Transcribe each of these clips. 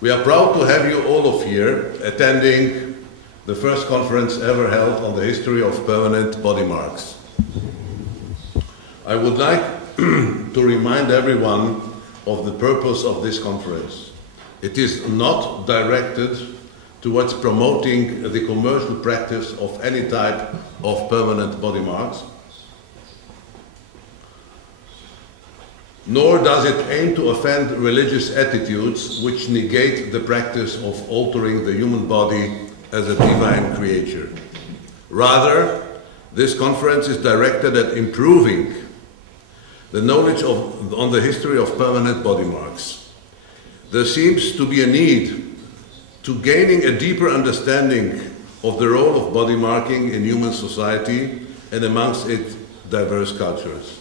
We are proud to have you all here attending the first conference ever held on the history of permanent body marks. I would like to remind everyone of the purpose of this conference. It is not directed towards promoting the commercial practice of any type of permanent body marks, nor does it aim to offend religious attitudes which negate the practice of altering the human body as a divine creature. Rather, this conference is directed at improving the knowledge on the history of permanent body marks. There seems to be a need to gaining a deeper understanding of the role of body marking in human society and amongst its diverse cultures.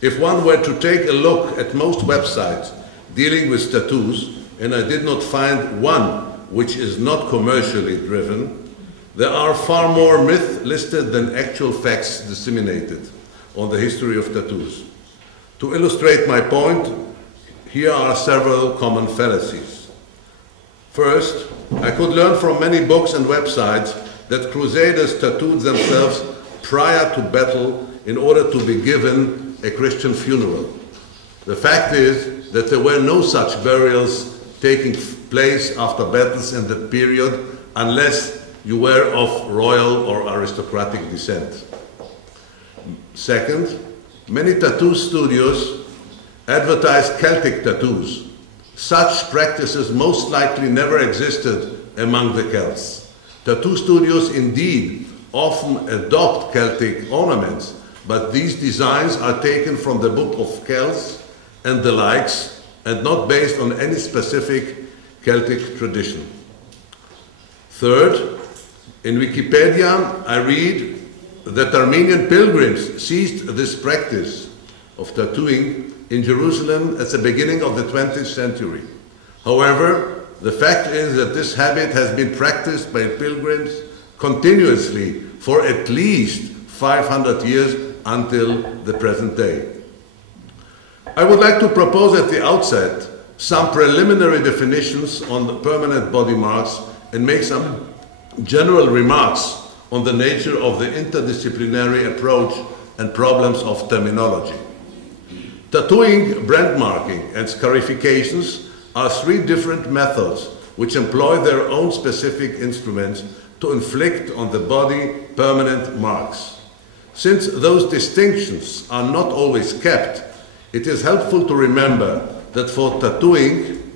If one were to take a look at most websites dealing with tattoos, and I did not find one which is not commercially driven, there are far more myths listed than actual facts disseminated on the history of tattoos. To illustrate my point, here are several common fallacies. First, I could learn from many books and websites that crusaders tattooed themselves prior to battle in order to be given a Christian funeral. The fact is that there were no such burials taking place after battles in that period unless you were of royal or aristocratic descent. Second, many tattoo studios advertise Celtic tattoos. Such practices most likely never existed among the Celts. Tattoo studios indeed often adopt Celtic ornaments, but these designs are taken from the Book of Kells and the likes, and not based on any specific Celtic tradition. Third, in Wikipedia, I read that Armenian pilgrims ceased this practice of tattooing in Jerusalem at the beginning of the 20th century. However, the fact is that this habit has been practiced by pilgrims continuously for at least 500 years until the present day. I would like to propose at the outset some preliminary definitions on the permanent body marks and make some general remarks on the nature of the interdisciplinary approach and problems of terminology. Tattooing, brand marking, and scarifications are three different methods which employ their own specific instruments to inflict on the body permanent marks. Since those distinctions are not always kept, it is helpful to remember that for tattooing,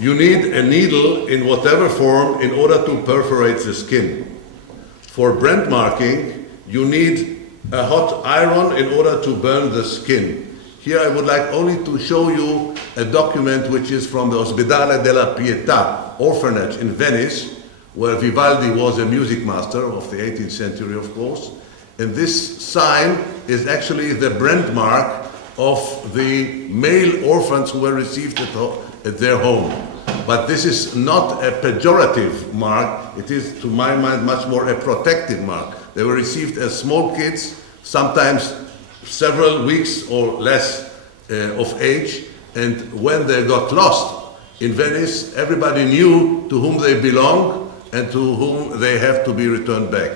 you need a needle in whatever form in order to perforate the skin. For brand marking, you need a hot iron in order to burn the skin. Here I would like only to show you a document which is from the Ospedale della Pietà orphanage in Venice, where Vivaldi was a music master of the 18th century, of course. And this sign is actually the brand mark of the male orphans who were received at their home. But this is not a pejorative mark. It is, to my mind, much more a protective mark. They were received as small kids, sometimes several weeks or less of age. And when they got lost in Venice, everybody knew to whom they belonged and to whom they have to be returned back.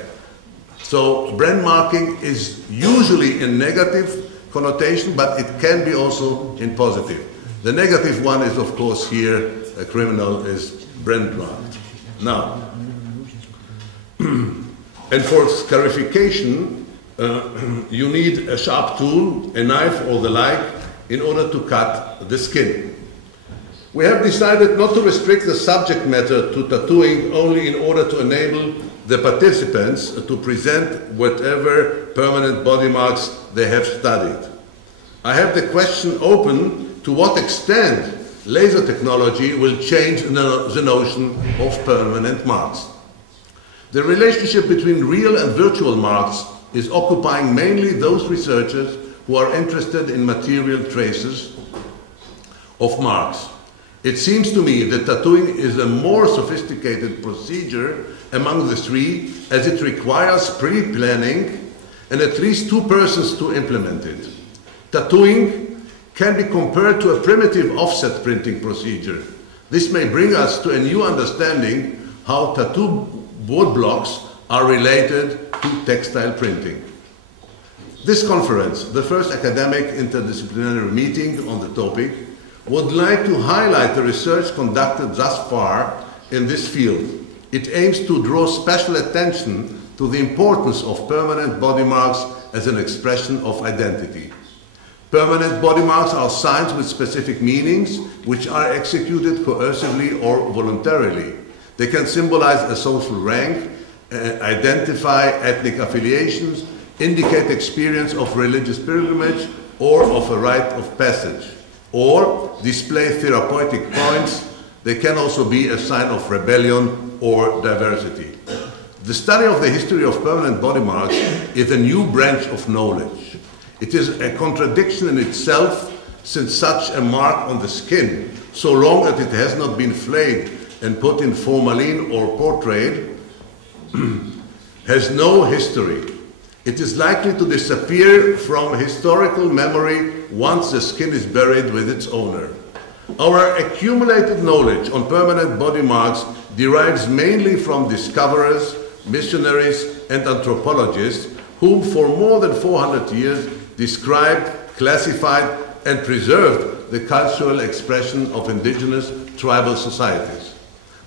So brand marking is usually in negative connotation, but it can be also in positive. The negative one is, of course, here a criminal is brand marked. Now, and for scarification, you need a sharp tool, a knife or the like, in order to cut the skin. We have decided not to restrict the subject matter to tattooing only in order to enable the participants to present whatever permanent body marks they have studied. I have the question open to what extent laser technology will change the notion of permanent marks. The relationship between real and virtual marks is occupying mainly those researchers who are interested in material traces of marks. It seems to me that tattooing is a more sophisticated procedure among the three, as it requires pre-planning and at least two persons to implement it. Tattooing can be compared to a primitive offset printing procedure. This may bring us to a new understanding how tattoo board blocks are related to textile printing. This conference, the first academic interdisciplinary meeting on the topic, would like to highlight the research conducted thus far in this field. It aims to draw special attention to the importance of permanent body marks as an expression of identity. Permanent body marks are signs with specific meanings which are executed coercively or voluntarily. They can symbolize a social rank, identify ethnic affiliations, indicate experience of religious pilgrimage or of a rite of passage, or display therapeutic points. They can also be a sign of rebellion or diversity. The study of the history of permanent body marks is a new branch of knowledge. It is a contradiction in itself, since such a mark on the skin, so long as it has not been flayed and put in formalin or portrayed, has no history. It is likely to disappear from historical memory once the skin is buried with its owner. Our accumulated knowledge on permanent body marks derives mainly from discoverers, missionaries, and anthropologists who for more than 400 years described, classified, and preserved the cultural expression of indigenous tribal societies.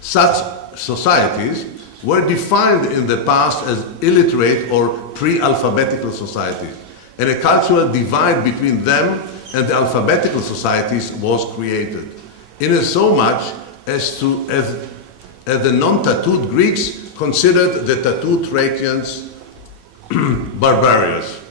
Such societies were defined in the past as illiterate or pre-alphabetical societies, and a cultural divide between them and the alphabetical societies was created, insomuch as the non-tattooed Greeks considered the tattooed Thracians barbarous.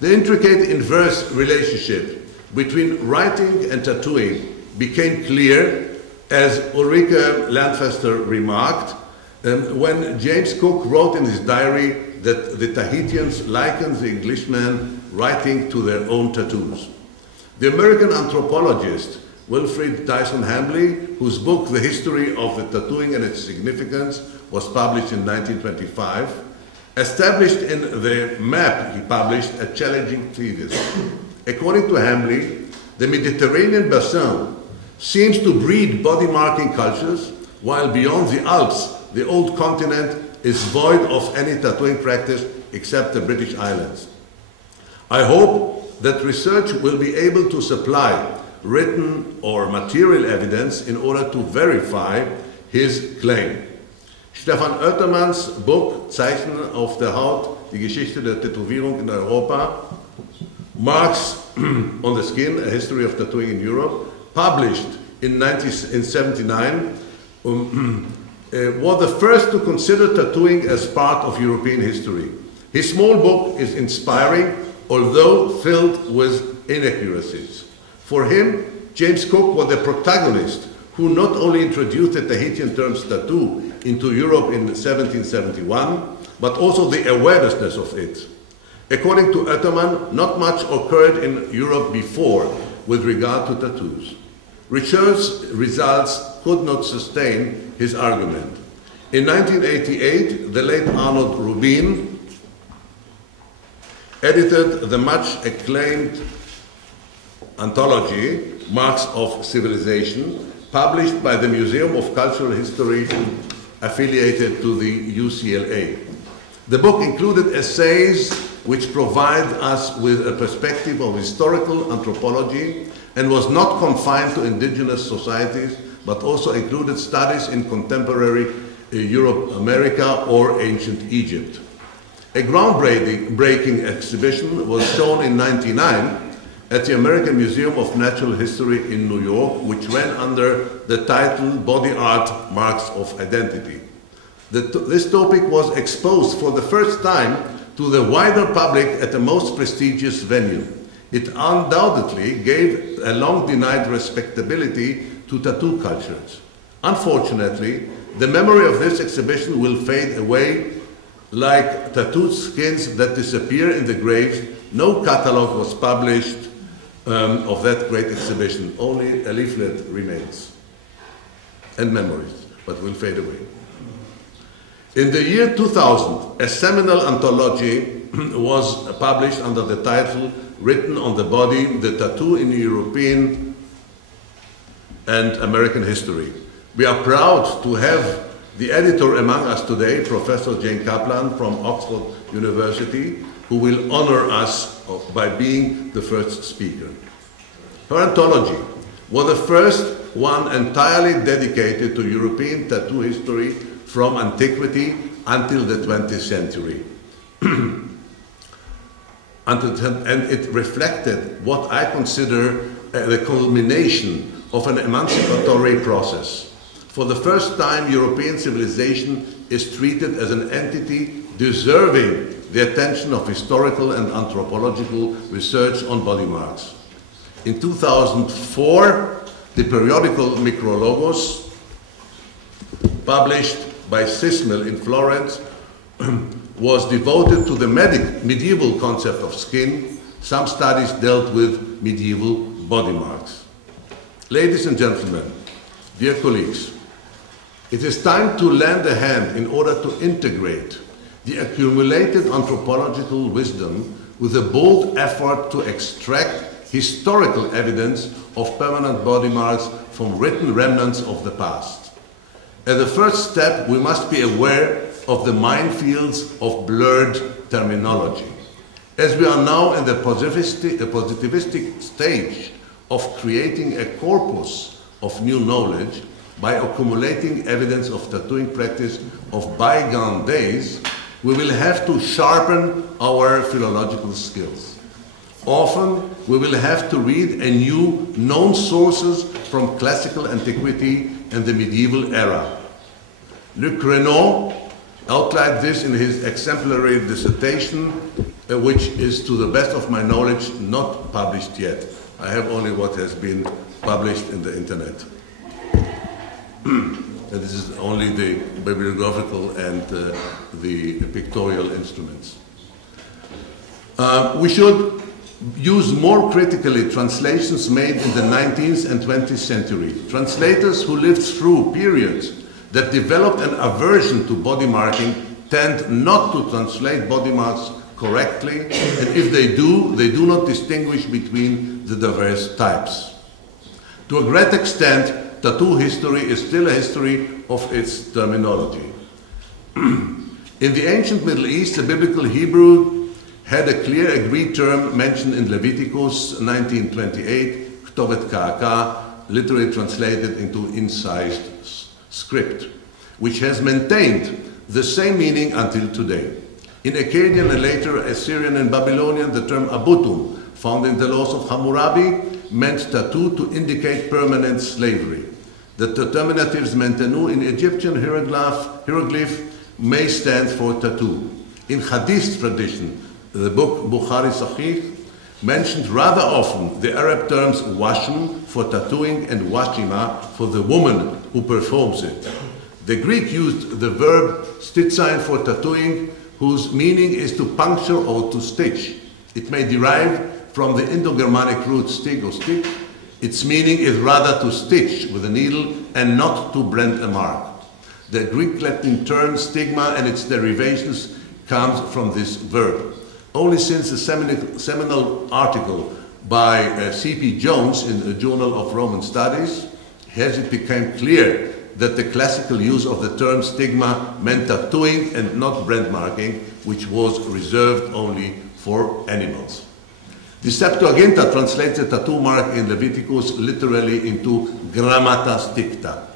The intricate inverse relationship between writing and tattooing became clear, as Ulrike Landfester remarked, when James Cook wrote in his diary that the Tahitians likened the Englishmen writing to their own tattoos. The American anthropologist Wilfred Tyson Hambley, whose book The History of the Tattooing and Its Significance was published in 1925, established in the map he published a challenging thesis. According to Hambley, the Mediterranean basin seems to breed body marking cultures, while beyond the Alps, the old continent is void of any tattooing practice except the British Islands. I hope that research will be able to supply written or material evidence in order to verify his claim. Stefan Oettermann's book Zeichen auf der Haut, die Geschichte der Tätowierung in Europa, Marks on the Skin, a history of tattooing in Europe, published in 1979, was the first to consider tattooing as part of European history. His small book is inspiring, although filled with inaccuracies. For him, James Cook was the protagonist who not only introduced the Tahitian term tattoo into Europe in 1771, but also the awareness of it. According to Oettermann, not much occurred in Europe before with regard to tattoos. Research results could not sustain his argument. In 1988, the late Arnold Rubin edited the much acclaimed anthology, Marks of Civilization, published by the Museum of Cultural History affiliated to the UCLA. The book included essays which provide us with a perspective of historical anthropology and was not confined to indigenous societies, but also included studies in contemporary Europe, America, or ancient Egypt. A groundbreaking exhibition was shown in '99 at the American Museum of Natural History in New York, which ran under the title Body Art Marks of Identity. This topic was exposed for the first time to the wider public at the most prestigious venue. It undoubtedly gave a long-denied respectability to tattoo cultures. Unfortunately, the memory of this exhibition will fade away like tattooed skins that disappear in the graves. No catalogue was published of that great exhibition. Only a leaflet remains and memories, but will fade away. In the year 2000, a seminal anthology was published under the title Written on the Body, the Tattoo in European and American History. We are proud to have the editor among us today, Professor Jane Kaplan from Oxford University, who will honor us by being the first speaker. Her anthology was the first one entirely dedicated to European tattoo history from antiquity until the 20th century. And it reflected what I consider the culmination of an emancipatory process. For the first time, European civilization is treated as an entity deserving the attention of historical and anthropological research on body marks. In 2004, the periodical Micrologos, published by Sismel in Florence, was devoted to the medieval concept of skin. Some studies dealt with medieval body marks. Ladies and gentlemen, dear colleagues, it is time to lend a hand in order to integrate the accumulated anthropological wisdom with a bold effort to extract historical evidence of permanent body marks from written remnants of the past. As a first step, we must be aware of the minefields of blurred terminology. As we are now in the positivistic stage of creating a corpus of new knowledge by accumulating evidence of tattooing practice of bygone days, we will have to sharpen our philological skills. Often, we will have to read anew known sources from classical antiquity and the medieval era. Luc Renaud outlined this in his exemplary dissertation, which is, to the best of my knowledge, not published yet. I have only what has been published in the internet. This is only the bibliographical and the pictorial instruments. We should use more critically translations made in the 19th and 20th century. Translators who lived through periods that developed an aversion to body marking tend not to translate body marks correctly, and if they do not distinguish between the diverse types. To a great extent, tattoo history is still a history of its terminology. In the ancient Middle East, the biblical Hebrew had a clear agreed term mentioned in Leviticus 19:28, Ktovet Ka'aka, literally translated into incised script, which has maintained the same meaning until today. In Akkadian and later Assyrian and Babylonian, the term abutum, found in the laws of Hammurabi, meant tattoo to indicate permanent slavery. The determinatives mentenu in Egyptian hieroglyph may stand for tattoo. In Hadith tradition, the book Bukhari Sahih mentioned rather often the Arab terms washm for tattooing and washima for the woman who performs it. The Greek used the verb stitzein for tattooing, whose meaning is to puncture or to stitch. It may derive from the Indo-Germanic root stig or stick. Its meaning is rather to stitch with a needle and not to brand a mark. The Greek-Latin term stigma and its derivations comes from this verb. Only since the seminal article by C.P. Jones in the Journal of Roman Studies has it become clear that the classical use of the term stigma meant tattooing and not brand marking, which was reserved only for animals. The Septuaginta translates the tattoo mark in Leviticus literally into grammata sticta.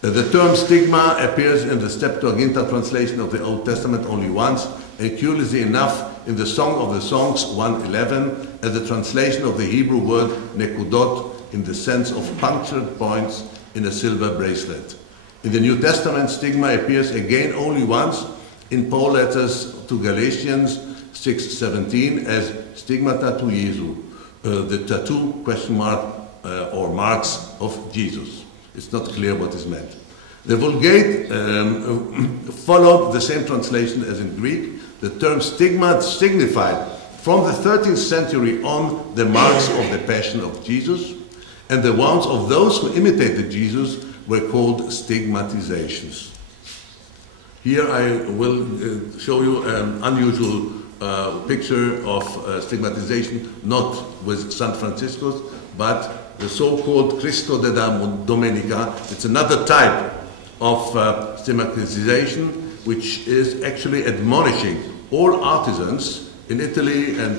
The term stigma appears in the Septuaginta translation of the Old Testament only once, and curiously enough, in the Song of the Songs 1:11, as the translation of the Hebrew word nekudot in the sense of punctured points in a silver bracelet. In the New Testament, stigma appears again only once in Paul's letters to Galatians 6:17 as stigmata tu Jesu, the tattoo question mark or marks of Jesus. It's not clear what is meant. The Vulgate followed the same translation as in Greek. The term stigma signified from the 13th century on the marks of the passion of Jesus, and the ones of those who imitated Jesus were called stigmatizations. Here I will show you an unusual picture of stigmatization, not with San Francisco's, but the so-called Cristo de Domenica. It's another type of stigmatization, which is actually admonishing all artisans in Italy and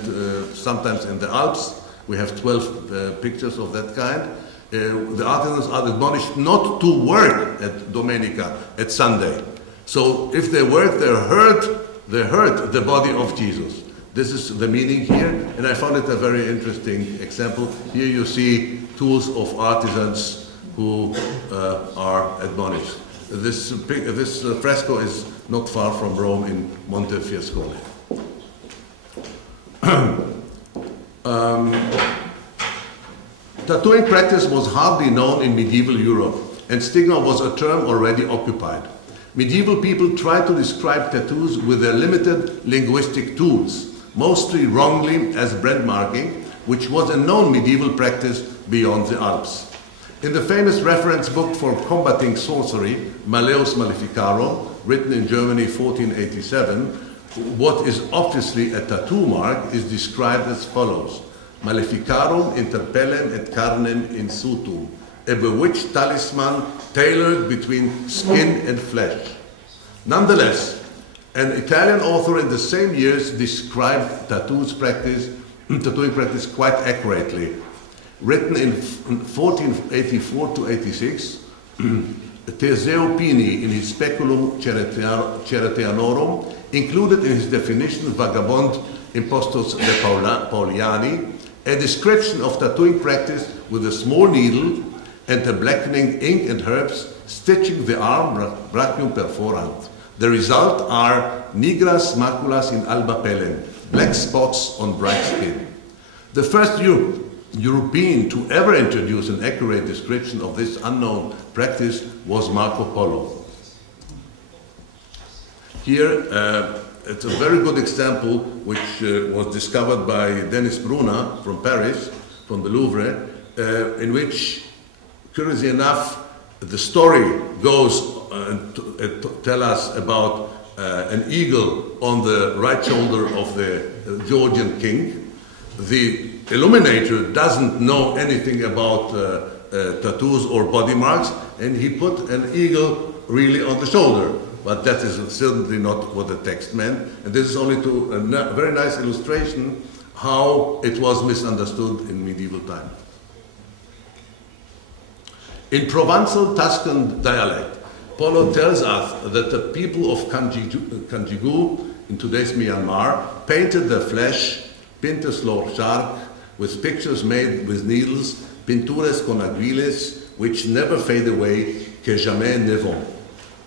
sometimes in the Alps. We have 12 pictures of that kind. The artisans are admonished not to work at Domenica, at Sunday. So if they work, they hurt the body of Jesus. This is the meaning here, and I found it a very interesting example. Here you see tools of artisans who are admonished. This fresco is not far from Rome in Montefiascone. Tattooing practice was hardly known in medieval Europe, and stigma was a term already occupied. Medieval people tried to describe tattoos with their limited linguistic tools, mostly wrongly as brand marking, which was a known medieval practice beyond the Alps. In the famous reference book for combating sorcery, Malleus Maleficarum, written in Germany 1487, what is obviously a tattoo mark is described as follows: Maleficarum interpellem et carnem insutum, a bewitched talisman tailored between skin and flesh. Nonetheless, an Italian author in the same years described tattooing practice quite accurately. Written in 1484 to 86, Teseo Pini, in his Speculum Ceretianorum, included in his definition Vagabond Impostos de Pauliani a description of tattooing practice with a small needle and a blackening ink and herbs stitching the arm brachium perforant. The result are nigras maculas in alba pellem, black spots on bright skin. The first European to ever introduce an accurate description of this unknown practice was Marco Polo. Here, it's a very good example which was discovered by Denis Bruna from Paris, from the Louvre, in which, curiously enough, the story goes to tell us about an eagle on the right shoulder of the Georgian king. The illuminator doesn't know anything about tattoos or body marks, and he put an eagle really on the shoulder. But that is certainly not what the text meant. And this is only to a very nice illustration how it was misunderstood in medieval time. In Provençal Tuscan dialect, Polo tells us that the people of Kanjigu, in today's Myanmar, painted their flesh, pintes lor shark, with pictures made with needles, pintures con aguiles, which never fade away, que jamais ne vont.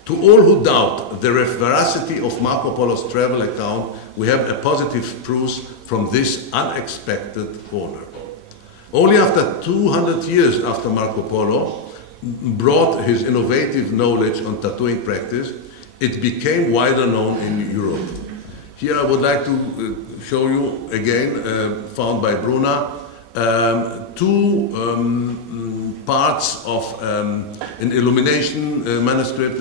To all who doubt the veracity of Marco Polo's travel account, we have a positive proof from this unexpected corner. Only after 200 years after Marco Polo brought his innovative knowledge on tattooing practice, it became wider known in Europe. Here I would like to show you again, found by Bruna, two parts of an illumination manuscript,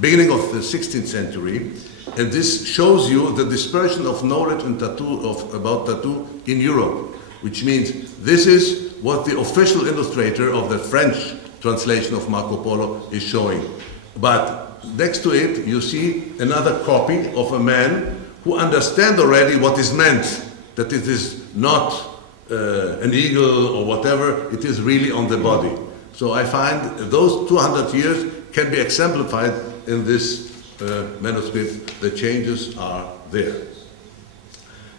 beginning of the 16th century, and this shows you the dispersion of knowledge and about tattoo in Europe, which means this is what the official illustrator of the French translation of Marco Polo is showing. But next to it, you see another copy of a man who understands already what is meant, that it is not an eagle or whatever, it is really on the body. So I find those 200 years can be exemplified in this manuscript. The changes are there.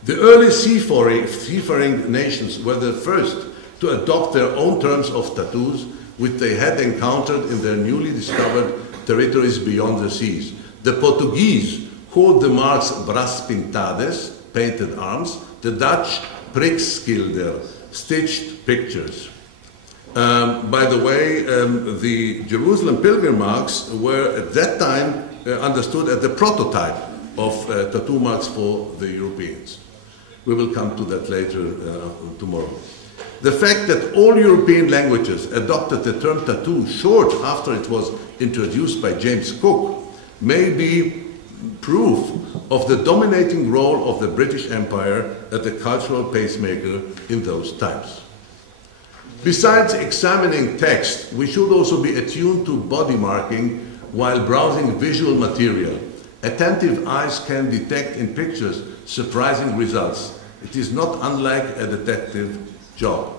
The early seafaring nations were the first to adopt their own terms of tattoos, which they had encountered in their newly discovered territories beyond the seas. The Portuguese called the marks bras pintades, painted arms, the Dutch prickschilder, stitched pictures. By the way, the Jerusalem pilgrim marks were at that time understood as the prototype of tattoo marks for the Europeans. We will come to that later tomorrow. The fact that all European languages adopted the term tattoo short after it was introduced by James Cook may be proof of the dominating role of the British Empire as a cultural pacemaker in those times. Besides examining text, we should also be attuned to body marking while browsing visual material. Attentive eyes can detect in pictures surprising results. It is not unlike a detective job.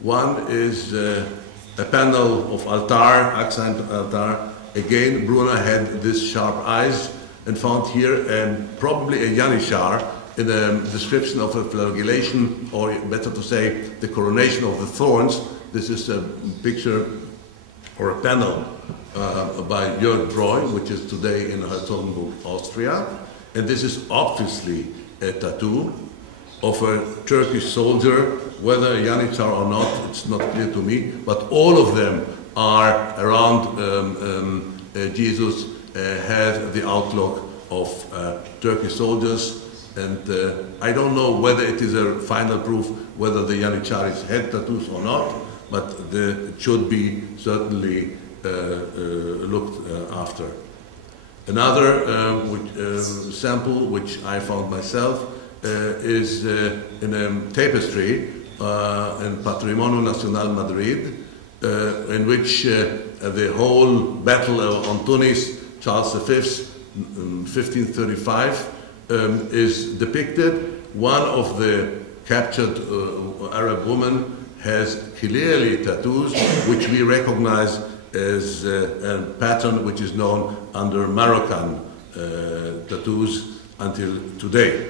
One is a panel of altar, accent altar. Again, Brunner had these sharp eyes and found here probably a Janitschar in a description of a flagellation, or better to say, the coronation of the thorns. This is a picture or a panel by Jörg Breu, which is today in Herzogenburg, Austria. And this is obviously a tattoo of a Turkish soldier, whether Janitschar or not, it's not clear to me, but all of them are around Jesus, have the outlook of Turkish soldiers. And I don't know whether it is a final proof whether the Janitscharis had tattoos or not, but it should be certainly looked after. Another sample which I found myself is in a tapestry in Patrimonio Nacional Madrid, in which the whole battle on Tunis, Charles V, 1535, is depicted. One of the captured Arab women has clearly tattoos, which we recognize as a pattern which is known under Moroccan tattoos until today.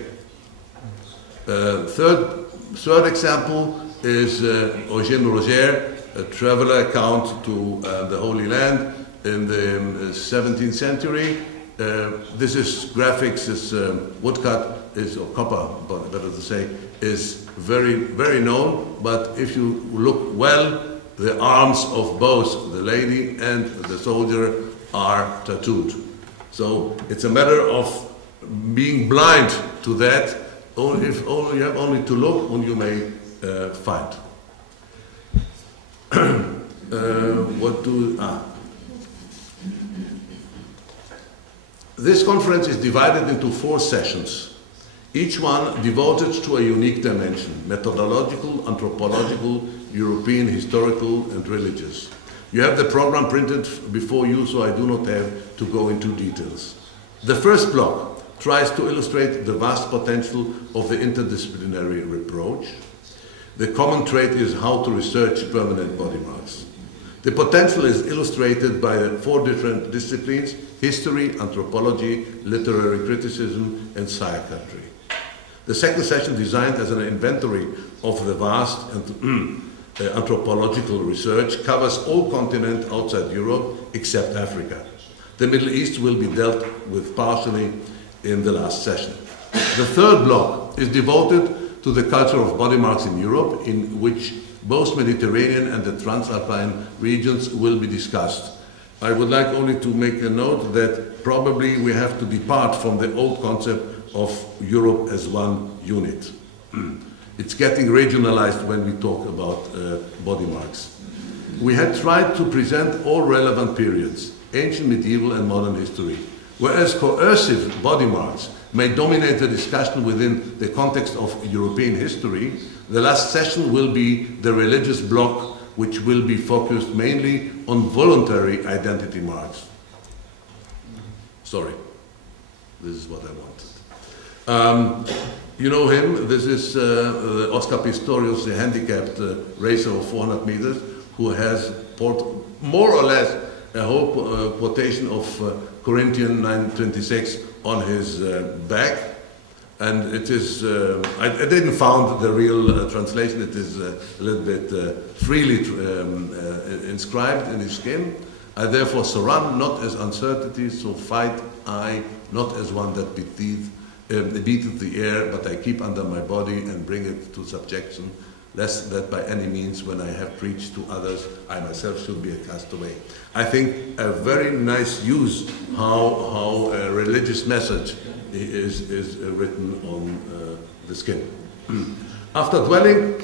Third example is Eugène Roger, a traveler account to the Holy Land in the 17th century. This is graphics, this woodcut is, or copper, but better to say, is very, very known. But if you look well, the arms of both the lady and the soldier are tattooed. So it's a matter of being blind to that. If only you have only to look, and you may find. This conference is divided into 4 sessions, each one devoted to a unique dimension: methodological, anthropological, European, historical, and religious. You have the program printed before you, so I do not have to go into details. The first block tries to illustrate the vast potential of the interdisciplinary approach. The common trait is how to research permanent body marks. The potential is illustrated by 4 different disciplines: history, anthropology, literary criticism, and psychiatry. The second session, designed as an inventory of the vast anthropological research, covers all continents outside Europe except Africa. The Middle East will be dealt with partially in the last session. The third block is devoted to the culture of body marks in Europe, in which both Mediterranean and the Transalpine regions will be discussed. I would like only to make a note that probably we have to depart from the old concept of Europe as one unit. It's getting regionalized when we talk about body marks. We had tried to present all relevant periods, ancient, medieval, and modern history. Whereas coercive body marks may dominate the discussion within the context of European history, the last session will be the religious block, which will be focused mainly on voluntary identity marks. Sorry, this is what I wanted. You know him, this is Oscar Pistorius, the handicapped racer of 400 meters, who has more or less a whole quotation of Corinthians 9:26 on his back. And it is, I didn't found the real translation, it is a little bit freely inscribed in his skin. I therefore surrun not as uncertainty, so fight I, not as one that beateth the air, but I keep under my body and bring it to subjection, lest that by any means, when I have preached to others, I myself should be a castaway. I think a very nice use how a religious message is written on the skin. After dwelling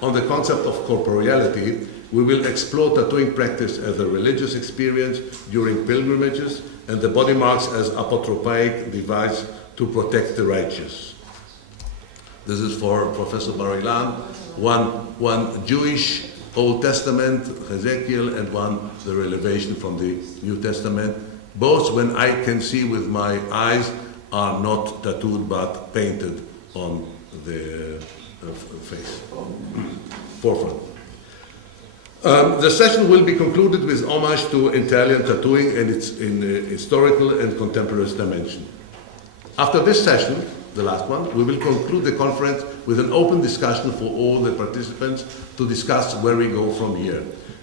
on the concept of corporeality, we will explore tattooing practice as a religious experience during pilgrimages and the body marks as apotropaic device to protect the righteous. This is for Professor Bar-Ilan, one Jewish Old Testament, Ezekiel, and one the revelation from the New Testament. Both, when I can see with my eyes, are not tattooed but painted on the face, forefront. The session will be concluded with homage to Italian tattooing and its historical and contemporary dimension. After this session, the last one, we will conclude the conference with an open discussion for all the participants to discuss where we go from here.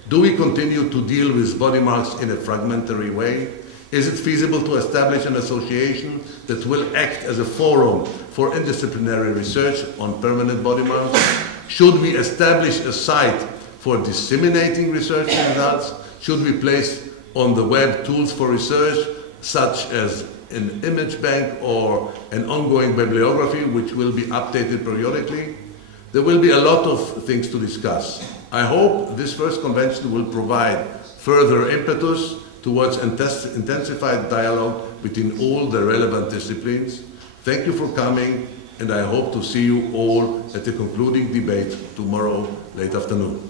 Do we continue to deal with body marks in a fragmentary way? Is it feasible to establish an association that will act as a forum for interdisciplinary research on permanent body marks? Should we establish a site for disseminating research results? Should we place on the web tools for research, such as an image bank or an ongoing bibliography which will be updated periodically? There will be a lot of things to discuss. I hope this first convention will provide further impetus towards intensified dialogue between all the relevant disciplines. Thank you for coming, and I hope to see you all at the concluding debate tomorrow late afternoon.